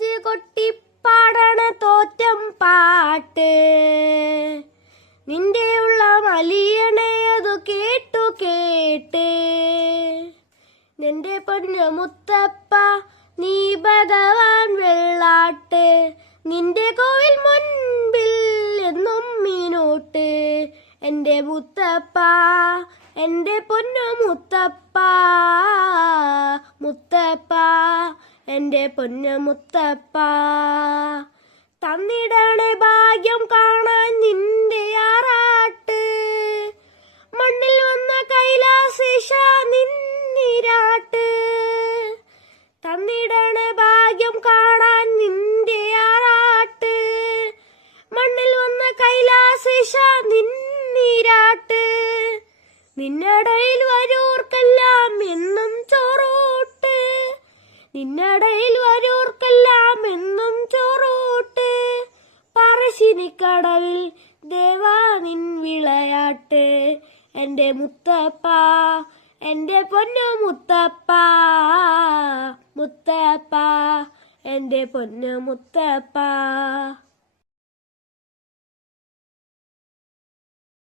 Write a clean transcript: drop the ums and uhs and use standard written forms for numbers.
നെഞ്ച് കൊട്ടിപ്പാടണ തോറ്റം പാട്ട് നിന്റെ ഉള്ള മലിയണേ അതു കേട്ടു കേട്ട് നിന്റെ പൊന്നു മുത്തപ്പ നീ ഭഗവാൻ വെള്ളാട്ട് നിന്റെ കോവിൽ മുൻപിൽ എന്നും മീനോട്ട് എന്റെ മുത്തപ്പ എന്റെ പൊന്നു മുത്തപ്പ മുത്തപ്പ എന്റെ പൊന്നു മുത്തപ്പ തന്നിടണേ ഭാഗ്യം കാണാൻ നിന്റെ ആറാട്ട് മണ്ണിൽ വന്ന കൈലാസേശ നിന്നിരാട്ട് തന്നിടണേ ഭാഗ്യം കാണാൻ നിന്റെ ആറാട്ട് മണ്ണിൽ വന്ന കൈലാസേശ നിന്നിരാട്ട് നിന്നടയിൽ വരൂർക്കെല്ലാം എന്നും ചോറൂട്ട് നിന്നടയിൽ വരൂർക്കെല്ലാം എന്നും ചോറൂട്ട് പറശ്ശിനിക്കടവിൽ ദേവാ നിൻ വിളയാട്ട് എന്റെ മുത്തപ്പ എന്റെ പൊന്നു മുത്തപ്പ മുത്തപ്പ എന്റെ പൊന്നു മുത്തപ്പ.